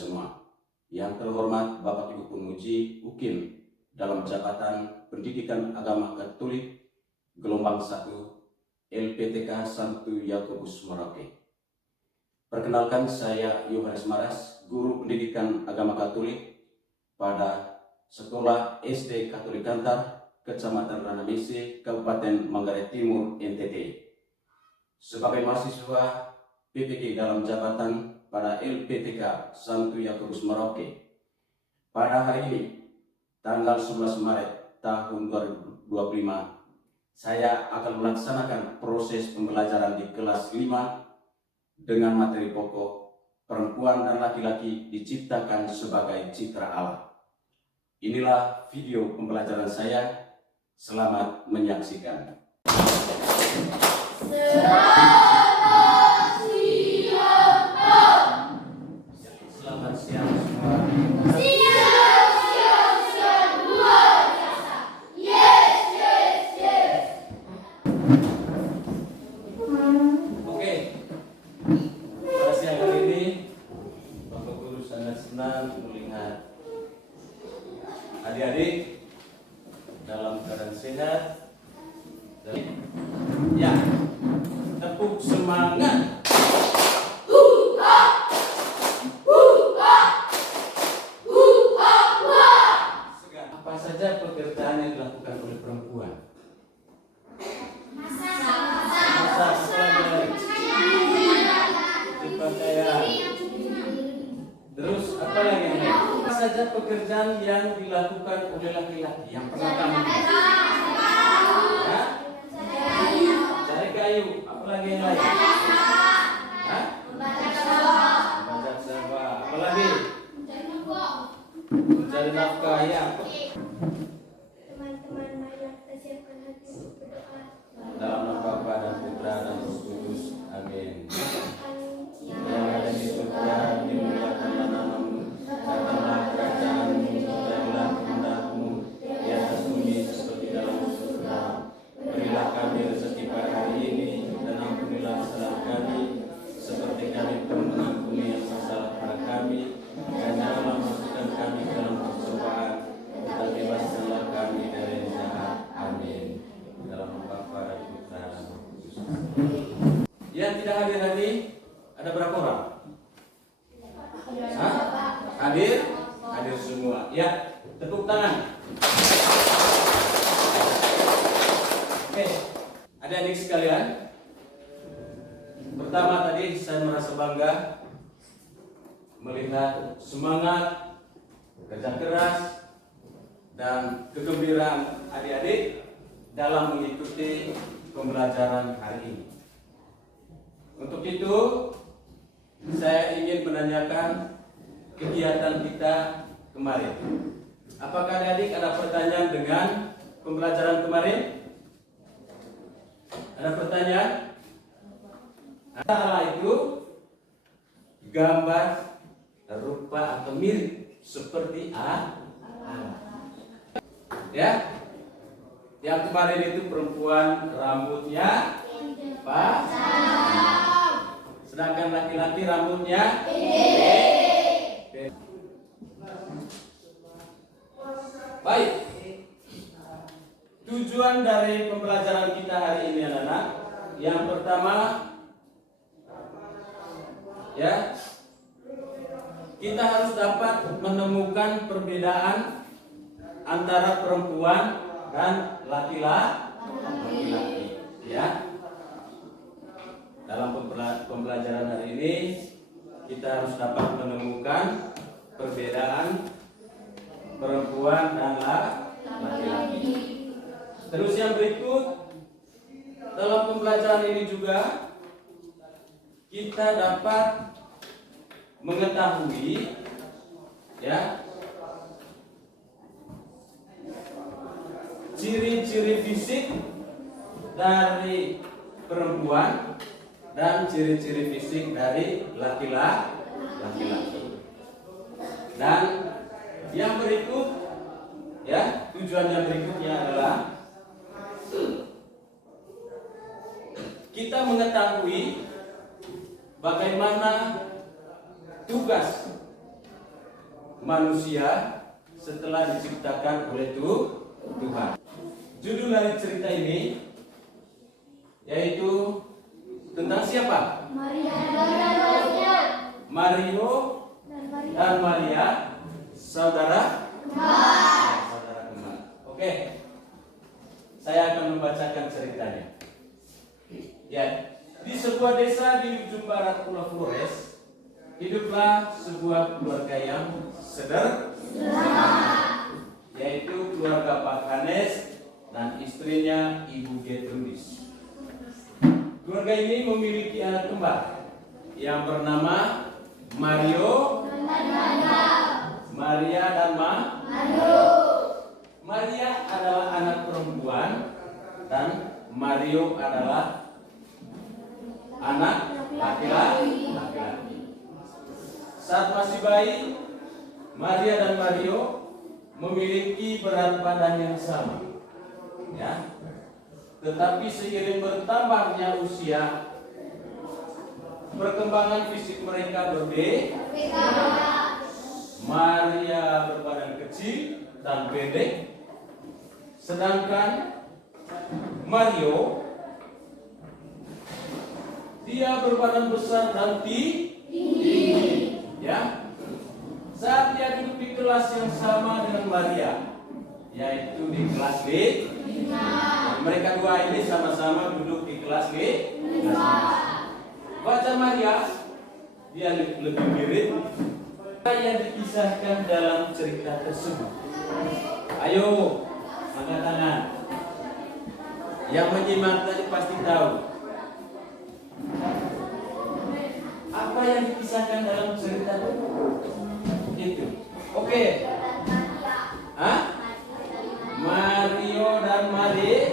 semua. Yang terhormat Bapak Ibu Penguji UKIM dalam jabatan Pendidikan Agama Katolik gelombang 1 LPTK Santo Yakobus Merauke. Perkenalkan, saya Yohanes Maras, guru pendidikan agama Katolik pada Sekolah SD Katolik Kantar, Kecamatan Ranamese, Kabupaten Manggarai Timur, NTT. Sebagai mahasiswa PPG dalam jabatan pada LPTK Santo Yakobus Merauke, pada hari ini, tanggal 11 Maret tahun 2025, saya akan melaksanakan proses pembelajaran di kelas 5 dengan materi pokok perempuan dan laki-laki diciptakan sebagai citra Allah. Inilah video pembelajaran saya. Selamat menyaksikan. Selamat siang semua. Siang luar biasa. Yes. Oke. Pada siang hari ini, Bapak Guru sangat senang melihat adik-adik dalam keadaan sehat. Ya, tepuk semangat. Apa saja pekerjaan yang dilakukan oleh perempuan? Masak, berpakaian. Terus apa lagi yang lain? Apa saja pekerjaan yang dilakukan oleh laki-laki yang pernah kamu cari kayu, apa lagi yang lain? Membaca sawah, apa lagi? Mencari nafkah, ya. Teman-teman, marilah kita siapkan hati untuk berdoa. Dalam nama Bapa dan Putra dan Roh Kudus. Amin. Yang ada di surga, dimuliakanlah namamu, datanglah kerajaanmu, jadilah kehendakmu di atas bumi seperti dalam surga. Berilah kami rezeki pada hari ini, dan ampunilah kesalahan kami, seperti kami pun mengampuni yang bersalah pada kami, dan janganlah masukkan kami ke dalam pencobaan, tetapi bebaskanlah kami dari yang jahat. Amin. Dalam nama Bapa dan Putra dan Roh Kudus. Yang tidak hadir hari ini ada berapa orang? Hadir? Hadir semua. Ya, tepuk tangan. Oke, adik-adik sekalian. Pertama tadi saya merasa bangga melihat semangat, kerja keras, dan kegembiraan adik-adik dalam mengikuti pembelajaran hari ini. Untuk itu, saya ingin menanyakan kegiatan kita kemarin. Apakah adik-adik ada pertanyaan dengan pembelajaran kemarin? Ada pertanyaan? Salah itu gambar, rupa atau mirip seperti Allah. Ya, yang kemarin itu perempuan rambutnya pas, sedangkan laki-laki rambutnya baik. Tujuan dari pembelajaran kita hari ini adalah yang pertama, ya, kita harus dapat menemukan perbedaan antara perempuan dan laki-laki, ya. Dalam pembelajaran hari ini kita harus dapat menemukan perbedaan perempuan dan laki-laki. Terus yang berikut, dalam pembelajaran ini juga kita dapat mengetahui, ya, ciri-ciri fisik dari perempuan dan ciri-ciri fisik dari laki-laki. Dan yang berikut, ya, tujuan yang berikutnya adalah kita mengetahui bagaimana tugas manusia setelah diciptakan oleh Tuhan. Judul dari cerita ini yaitu tentang siapa? Maria dan Maria. Mario dan Maria, saudara kembar. Saudara kembar. Oke, saya akan membacakan ceritanya. Ya, di sebuah desa di ujung barat Pulau Flores, hiduplah sebuah keluarga yang sederhana, yaitu keluarga Pak Kanes dan istrinya Ibu Getrudis. Keluarga ini memiliki anak kembar yang bernama Mario, Maria dan Mario. Maria adalah anak perempuan dan Mario adalah anak laki-laki. Saat masih bayi, Maria dan Mario memiliki berat badan yang sama. Ya. Tetapi seiring bertambahnya usia, perkembangan fisik mereka berbeda. Maria berbadan kecil dan pendek, sedangkan Mario dia berbadan besar dan tinggi. Ya. Saat dia duduk di kelas yang sama dengan Maria, yaitu di kelas D, mereka dua ini sama-sama duduk di kelas D. Baca Maria, dia lebih mirip yang dikisahkan dalam cerita tersebut. Ayo, angkat tangan. Yang menyimak tadi pasti tahu apa yang dikisahkan dalam cerita itu. Oke. Hah? Mario dan Maria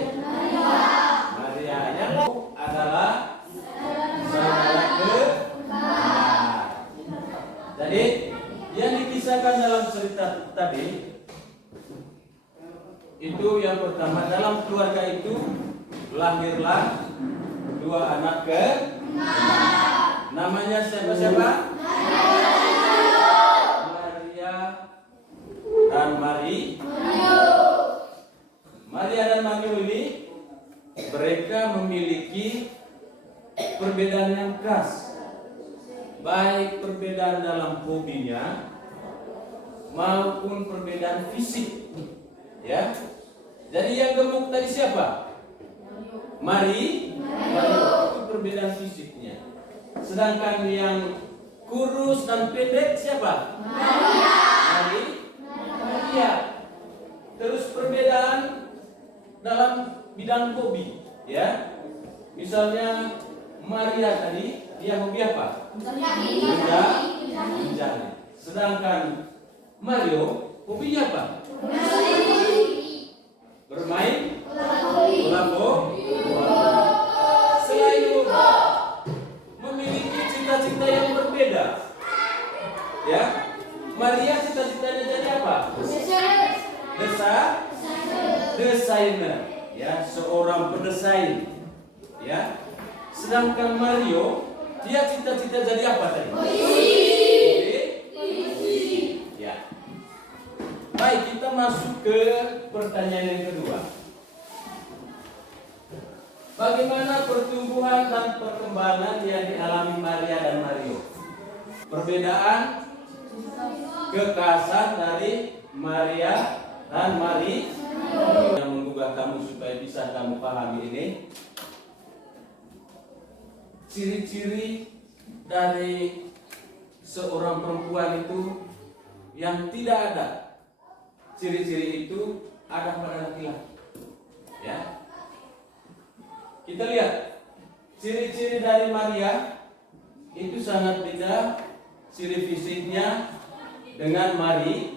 yang adalah saudara kembar. Jadi yang dikisahkan dalam cerita tadi itu yang pertama, dalam keluarga itu lahirlah dua anak kembar. Namanya siapa? Maria dan Mario. Maria dan Mario ini mereka memiliki perbedaan yang khas, baik perbedaan dalam hobinya maupun perbedaan fisik. Ya, jadi yang gemuk tadi siapa? Mario. Itu perbedaan fisiknya. Sedangkan yang kurus dan pendek siapa? Maria. Terus perbedaan dalam bidang hobi, ya. Misalnya Maria tadi dia hobi apa? Menjahit. Sedangkan Mario hobinya apa? Bermain bola voli. Selain itu memiliki cita-cita yang berbeda. Ya. Maria cita-citanya jadi apa? Desainer, ya, seorang pendesain, ya. Sedangkan Mario, dia cita-cita jadi apa tadi? Polisi. Ya. Baik, kita masuk ke pertanyaan yang kedua. Bagaimana pertumbuhan dan perkembangan yang dialami Maria dan Mario? Perbedaan kekhasan dari Maria dan Mario yang menggugah kamu supaya bisa kamu pahami ini. Ciri-ciri dari seorang perempuan itu yang tidak ada. Ciri-ciri itu ada pada laki-laki. Ya. Kita lihat ciri-ciri dari Maria itu sangat beda ciri fisiknya dengan Mario.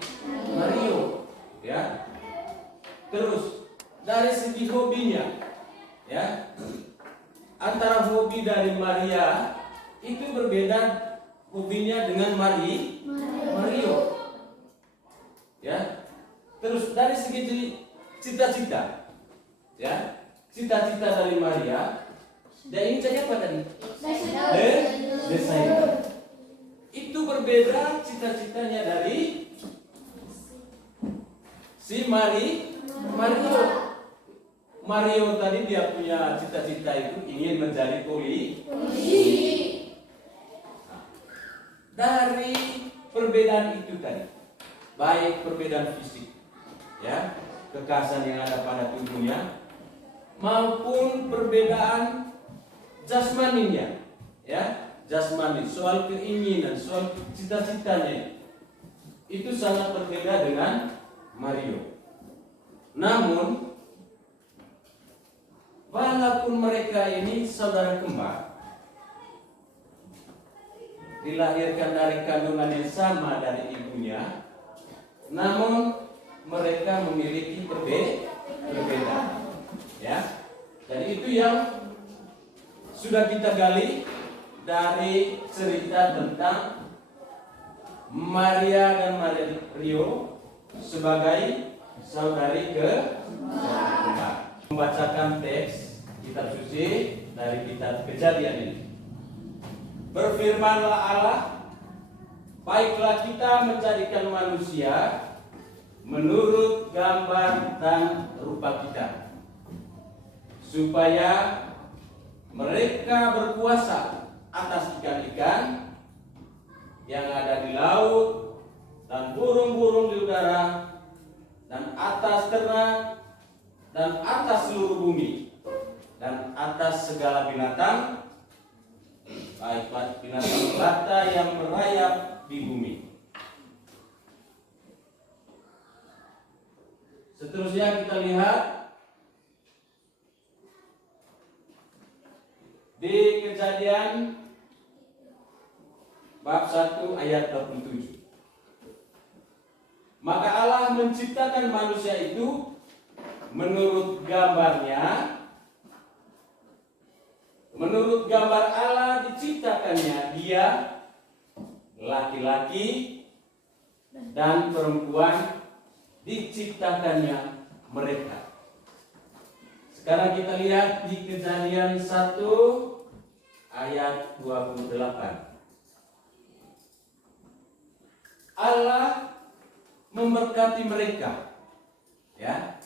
Ya. Terus dari segi hobinya, ya, antara hobi dari Maria itu berbeda hobinya dengan Mario. Ya. Terus dari segi cita-cita, ya, cita-cita dari Maria, dia ingin jadi apa tadi? Desainer. Itu berbeda cita-citanya dari si Mario. Mario tadi dia punya cita-cita itu ingin menjadi polisi. Nah, dari perbedaan itu tadi, baik perbedaan fisik, ya, kekhasan yang ada pada tubuhnya, maupun perbedaan jasmaninya, ya, jasmani, soal keinginan, soal cita-citanya itu sangat berbeda dengan Mario. Namun, walaupun mereka ini saudara kembar, dilahirkan dari kandungan yang sama dari ibunya, namun mereka memiliki perbedaan. Ya, jadi itu yang sudah kita gali dari cerita tentang Maria dan Mario sebagai saudari kembar. Membacakan teks kitab suci dari kitab Kejadian ini. Berfirmanlah Allah, baiklah kita menjadikan manusia menurut gambar dan rupa kita, supaya mereka berkuasa atas ikan-ikan yang ada di laut dan burung-burung di udara dan atas ternak dan atas seluruh bumi dan atas segala binatang, baik binatang melata yang merayap di bumi. Seterusnya kita lihat di Kejadian bab 1 ayat 27. Maka Allah menciptakan manusia itu menurut gambarnya. Menurut gambar Allah diciptakannya dia, laki-laki dan perempuan diciptakannya mereka. Sekarang kita lihat di Kejadian 1 ayat 28. Allah memberkati mereka. Ya.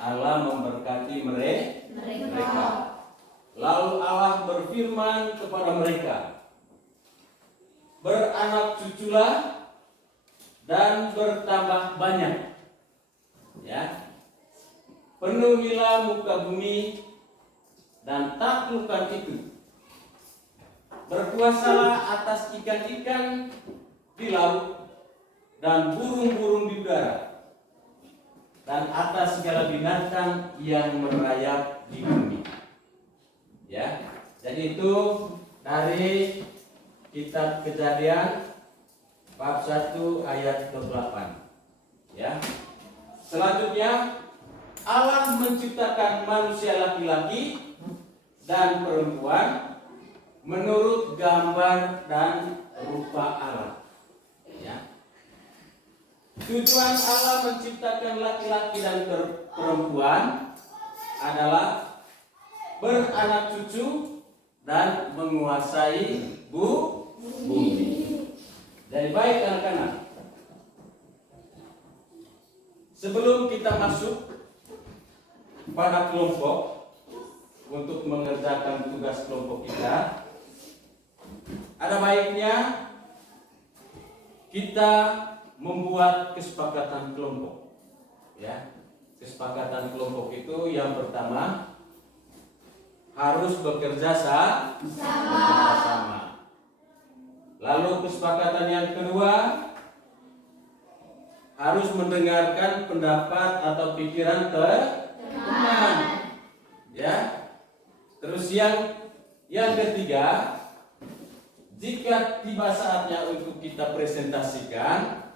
Allah memberkati mereka. Lalu Allah berfirman kepada mereka, beranak cuculah dan bertambah banyak. Ya. Penuhilah muka bumi dan taklukkan itu. Berkuasalah atas ikan-ikan di laut dan burung-burung di udara dan atas segala binatang yang merayap di bumi. Ya, jadi itu dari kitab Kejadian bab 1 ayat 28. Ya. Selanjutnya Allah menciptakan manusia laki-laki dan perempuan menurut gambar dan rupa Allah. Ya. Tujuan Allah menciptakan laki-laki dan perempuan adalah beranak cucu dan menguasai bumi. Jadi baik anak-anak, sebelum kita masuk pada kelompok untuk mengerjakan tugas kelompok kita, ada baiknya kita membuat kesepakatan kelompok. Ya, kesepakatan kelompok itu yang pertama harus bekerja sama. Lalu kesepakatan yang kedua harus mendengarkan pendapat atau pikiran teman. Ya. Terus yang ketiga, jika tiba saatnya untuk kita presentasikan,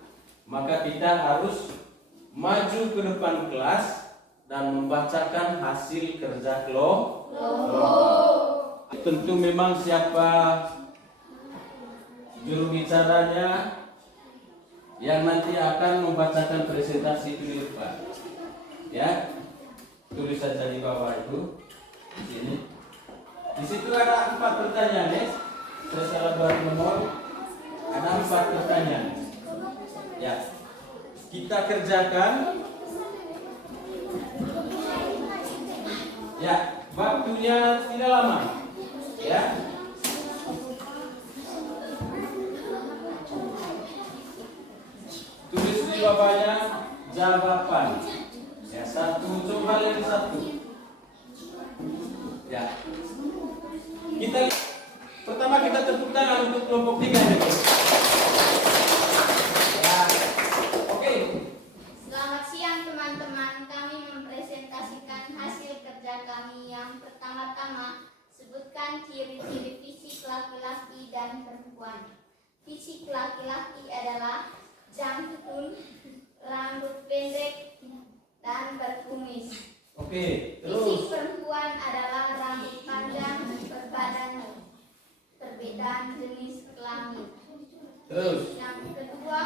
maka kita harus maju ke depan kelas dan membacakan hasil kerja kelompok. Tentu memang siapa juru bicaranya yang nanti akan membacakan presentasi itu di depan. Ya, tulis saja di bawah itu, di sini. Di situ ada 4 pertanyaan, saya salah buat nomor Ada 4 pertanyaan. Ya, kita kerjakan. Ya, waktunya tidak lama. Ya. Tulis di bawahnya jawaban. Ya, coba yang satu. Ya. Pertama kita tepuk tangan untuk kelompok 3 ini. Ya. Oke. Selamat siang teman-teman. Kami mempresentasikan hasil kerja kami. Yang pertama-tama, sebutkan ciri-ciri fisik laki-laki dan perempuan. Fisik laki-laki adalah jangkung, rambut pendek, dan berkumis. Oke, Fisik terus. perempuan adalah rambut panjang, berbadan, perbedaan jenis kelamin. Terus. Yang kedua,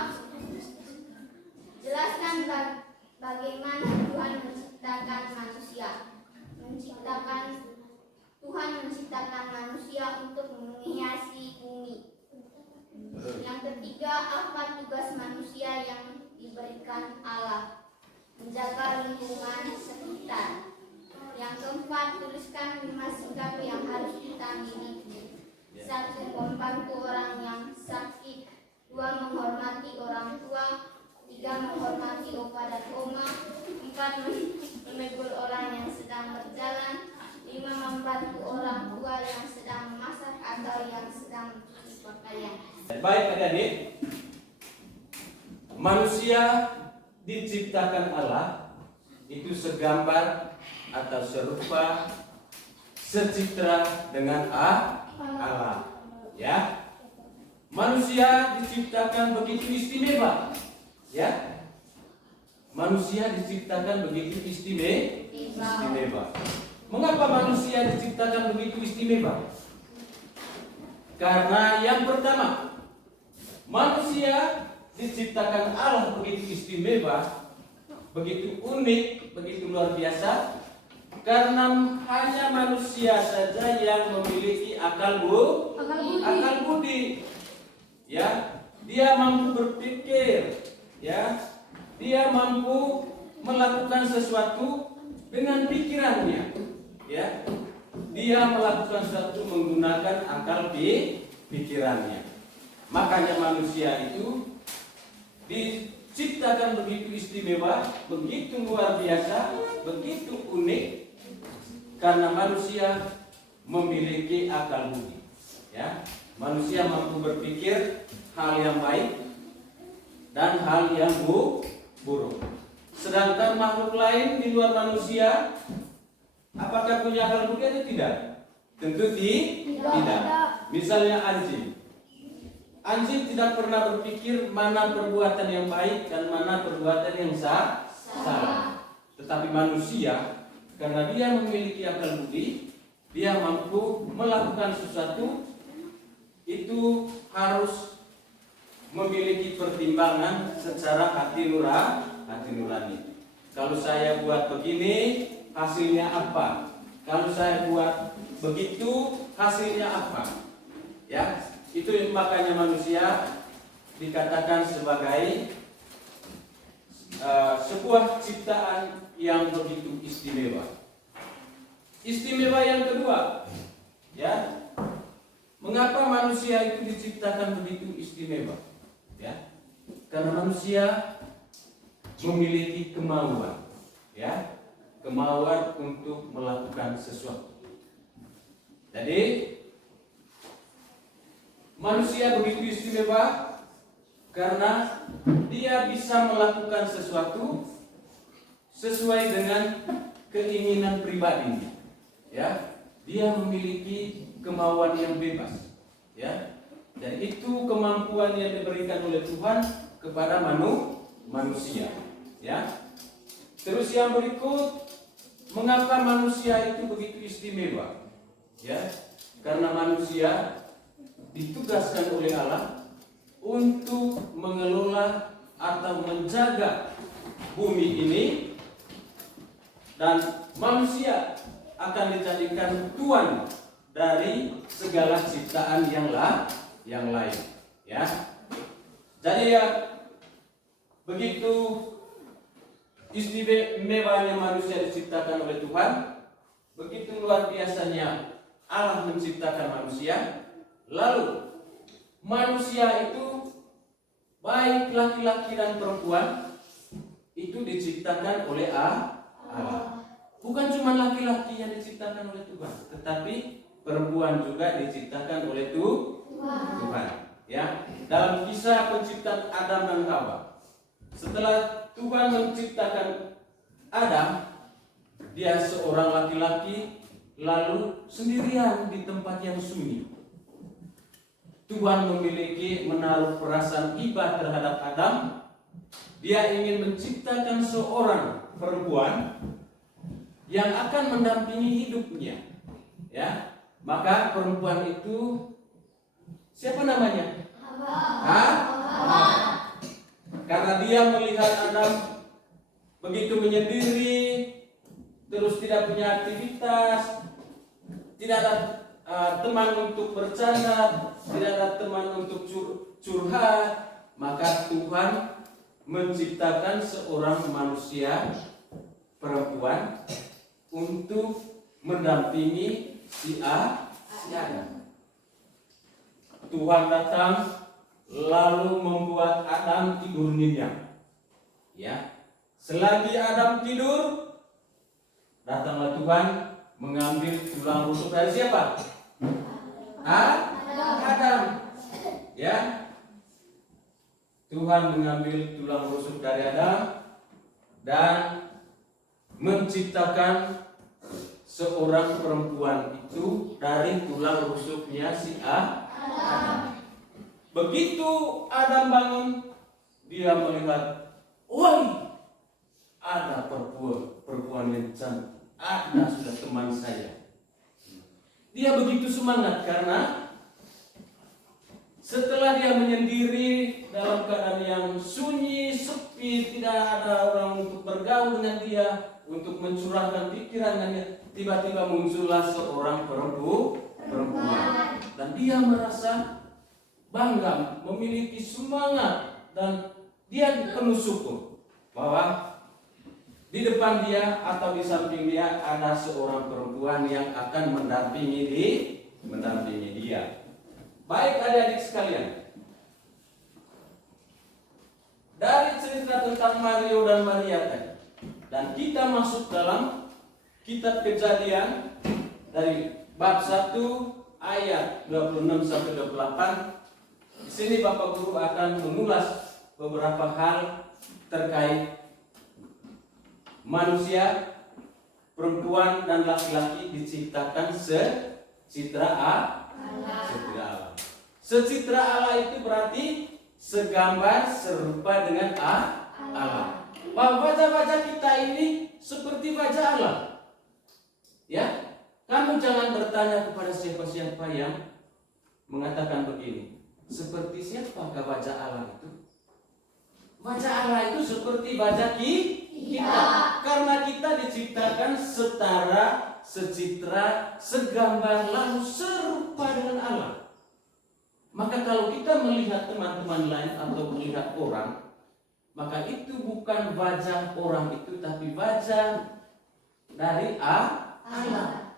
jelaskan bagaimana Tuhan menciptakan manusia. Tuhan menciptakan manusia untuk menghiasi bumi. Yang ketiga, apa tugas manusia yang diberikan Allah? Menjaga lingkungan sekitar. Yang keempat, tuliskan 5 sikap yang harus kita miliki. 1. Membantu orang yang sakit. 2. Menghormati orang tua. 3. Menghormati opa dan oma. 4. Menegur orang yang sedang berjalan. 5. Membantu orang tua yang sedang memasak atau yang sedang mencuci pakaian. Baik adik-adik, manusia diciptakan Allah itu segambar atau serupa, secitra dengan Allah. Ya, manusia diciptakan begitu istimewa. Ya, manusia diciptakan begitu istimewa. Mengapa manusia diciptakan begitu istimewa? Karena yang pertama, manusia diciptakan Allah begitu istimewa, begitu unik, begitu luar biasa, karena hanya manusia saja yang memiliki akal budi. Ya, dia mampu berpikir, ya, dia mampu melakukan sesuatu dengan pikirannya, ya. Dia melakukan sesuatu menggunakan akal pikirannya. Makanya manusia itu diciptakan begitu istimewa, begitu luar biasa, begitu unik, karena manusia memiliki akal budi. Ya, manusia mampu berpikir hal yang baik dan hal yang buruk. Sedangkan makhluk lain di luar manusia, apakah punya akal budi atau tidak? Tentu tidak. Misalnya anjing. Anjing tidak pernah berpikir mana perbuatan yang baik dan mana perbuatan yang salah. Tetapi manusia, karena dia memiliki akal budi, dia mampu melakukan sesuatu, itu harus memiliki pertimbangan secara hati nurani. Kalau saya buat begini, hasilnya apa? Kalau saya buat begitu, hasilnya apa? Ya, itu makanya manusia dikatakan sebagai sebuah ciptaan yang begitu istimewa. Istimewa yang kedua, ya, mengapa manusia itu diciptakan begitu istimewa? Ya, karena manusia memiliki kemauan, ya, kemauan untuk melakukan sesuatu. Jadi manusia begitu istimewa karena dia bisa melakukan sesuatu sesuai dengan keinginan pribadinya. Ya, dia memiliki kemauan yang bebas. Ya, dan itu kemampuan yang diberikan oleh Tuhan kepada manusia. Ya. Terus yang berikut, mengapa manusia itu begitu istimewa? Ya, karena manusia ditugaskan oleh Allah untuk mengelola atau menjaga bumi ini, dan manusia akan dijadikan tuan dari segala ciptaan yang lain. Ya, Jadi ya, begitu istimewanya manusia diciptakan oleh Tuhan, begitu luar biasanya Allah menciptakan manusia. Lalu manusia itu baik laki-laki dan perempuan itu diciptakan oleh Allah. Bukan cuma laki-laki yang diciptakan oleh Tuhan, tetapi perempuan juga diciptakan oleh Tuhan. Ya, dalam kisah penciptaan Adam dan Hawa, setelah Tuhan menciptakan Adam, dia seorang laki-laki lalu sendirian di tempat yang sunyi. Tuhan menaruh perasaan iba terhadap Adam. Dia ingin menciptakan seorang perempuan yang akan mendampingi hidupnya. Ya, maka perempuan itu siapa namanya? Hawa. Karena dia melihat Adam begitu menyendiri, terus tidak punya aktivitas, tidak ada teman untuk bercanda, tidak ada teman untuk curhat, maka Tuhan menciptakan seorang manusia perempuan untuk mendampingi si Adam. Tuhan datang lalu membuat Adam tidur nyenyak. Ya, selagi Adam tidur, datanglah Tuhan mengambil tulang rusuk dari siapa? Adam. Ya, Tuhan mengambil tulang rusuk dari Adam dan menciptakan seorang perempuan itu dari tulang rusuknya si Adam. Begitu Adam bangun, dia melihat, woi, ada perempuan yang cantik, ada sudah teman saya. Dia begitu semangat karena setelah dia menyendiri dalam keadaan yang sunyi, sepi, tidak ada orang untuk bergaul dengan dia, untuk mencurahkan pikirannya, tiba-tiba muncullah seorang perempuan. Dan dia merasa bangga, memiliki semangat, dan dia penuh syukur bahwa di depan dia atau di samping dia ada seorang perempuan yang akan mendampingi dia. Baik adik-adik sekalian, dari cerita tentang Mario dan Maria tadi, dan kita masuk dalam kitab Kejadian dari bab 1 ayat 26 sampai 28. Di sini Bapak Guru akan mengulas beberapa hal terkait manusia, perempuan dan laki-laki diciptakan secitra Allah. Secitra Allah itu berarti segambar serupa dengan Allah. Bahwa wajah-wajah kita ini seperti wajah Allah. Ya, kamu jangan bertanya kepada siapa-siapa yang mengatakan begini. Seperti siapakah wajah Allah itu? Wajah Allah itu seperti wajah kita. Karena kita diciptakan setara, secitra, segambar, lalu serupa dengan Allah. Maka kalau kita melihat teman-teman lain atau melihat orang, maka itu bukan wajah orang itu, tapi wajah dari Allah.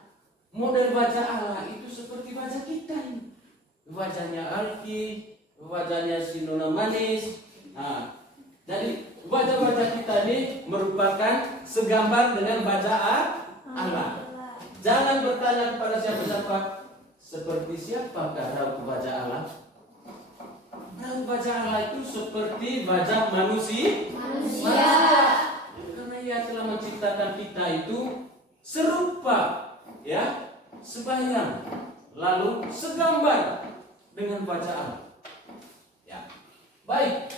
Model wajah Allah itu seperti wajah kita ini. Wajahnya Alki, wajahnya si Nona Manis. Nah, jadi wajah-wajah kita ini merupakan segambar dengan wajah Allah. Jangan bertanya kepada siapa-siapa, seperti siapakah wajah Allah? Raut wajah Allah itu seperti wajah manusia. Karena Ia telah menciptakan kita itu serupa, ya, sebayang, lalu segambar dengan wajah Allah. Ya, baik.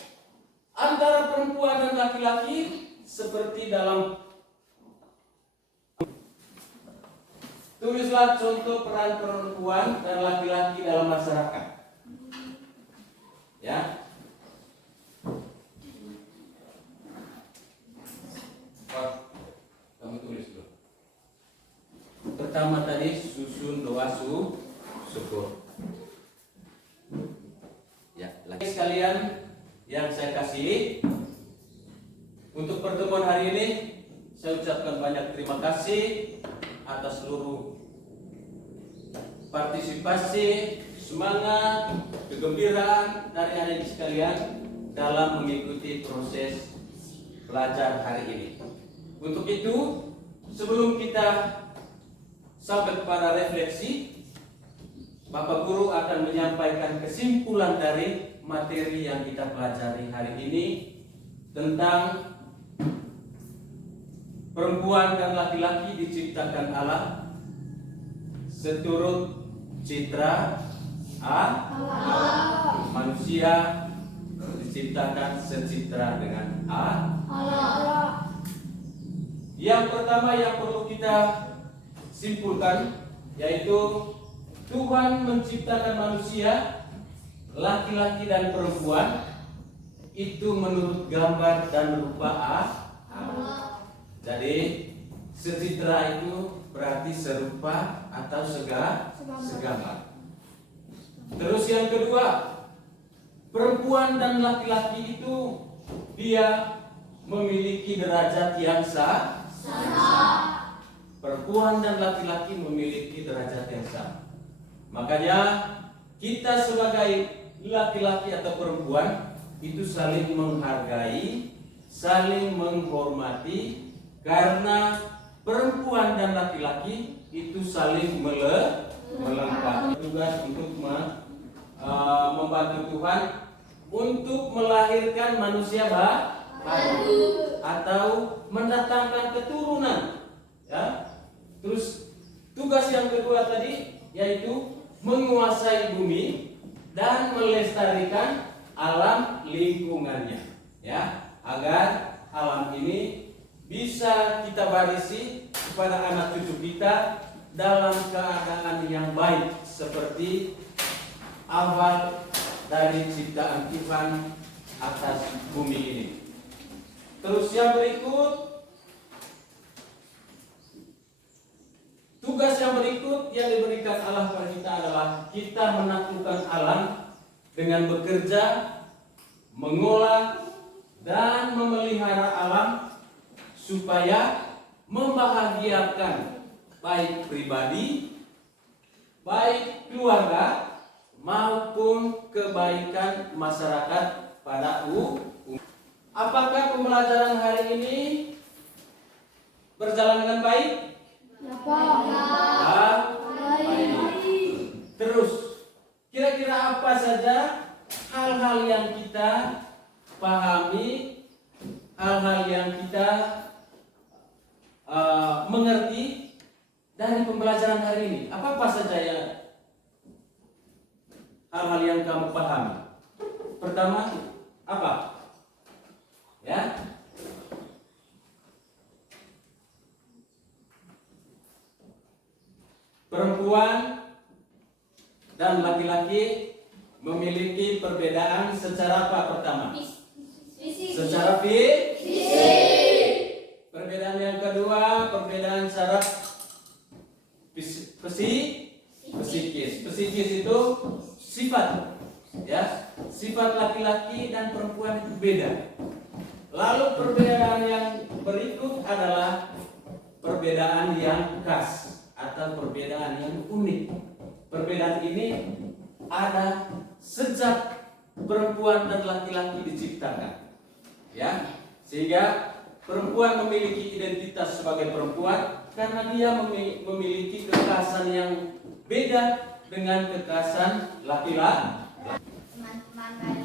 Antara perempuan dan laki-laki seperti dalam, tulislah contoh peran perempuan dan laki-laki dalam masyarakat. Ya. Kamu tulis dulu. Pertama tadi susun doa syukur. Ya, lagi sekalian, kasih. Untuk pertemuan hari ini saya ucapkan banyak terima kasih atas seluruh partisipasi, semangat, kegembiraan dari adik sekalian dalam mengikuti proses belajar hari ini. Untuk itu, sebelum kita sampai kepada refleksi, Bapak Guru akan menyampaikan kesimpulan dari materi yang kita pelajari hari ini tentang perempuan dan laki-laki diciptakan Allah seturut citra Allah. Manusia diciptakan secitra dengan Allah. Yang pertama yang perlu kita simpulkan yaitu Tuhan menciptakan manusia laki-laki dan perempuan itu menurut gambar dan rupa Allah. Jadi secitra itu berarti serupa atau segambar. Terus yang kedua, perempuan dan laki-laki itu dia memiliki derajat yang sama. Perempuan dan laki-laki memiliki derajat yang sama. Makanya kita sebagai laki-laki atau perempuan itu saling menghargai, saling menghormati, karena perempuan dan laki-laki itu saling melengkapi. Tugas untuk membantu Tuhan untuk melahirkan manusia baru atau mendatangkan keturunan. Ya. Terus tugas yang kedua tadi yaitu menguasai bumi dan melestarikan alam lingkungannya, ya, agar alam ini bisa kita warisi kepada anak cucu kita dalam keadaan yang baik seperti awal dari ciptaan Tuhan atas bumi ini. Terus yang berikut, tugas yang berikut yang diberikan Allah kepada kita adalah kita menaklukkan alam dengan bekerja, mengolah dan memelihara alam supaya membahagiakan baik pribadi, baik keluarga maupun kebaikan masyarakat pada umum. Apakah pembelajaran hari ini berjalan dengan baik? Ya, Pak. Baik. Terus, kira-kira apa saja hal-hal yang kita pahami, hal-hal yang kita mengerti dari pembelajaran hari ini? Apa saja ya hal-hal yang kamu pahami? Pertama, apa? Ya. Perempuan dan laki-laki memiliki perbedaan secara apa pertama? Secara fisik. Perbedaan yang kedua, perbedaan secara psikis. Psikis itu sifat, ya. Sifat laki-laki dan perempuan itu beda. Lalu perbedaan yang berikut adalah perbedaan yang khas atau perbedaan yang unik. Perbedaan ini ada sejak perempuan dan laki-laki diciptakan, ya, sehingga perempuan memiliki identitas sebagai perempuan karena dia memiliki kekhasan yang beda dengan kekhasan laki-laki. Teman-teman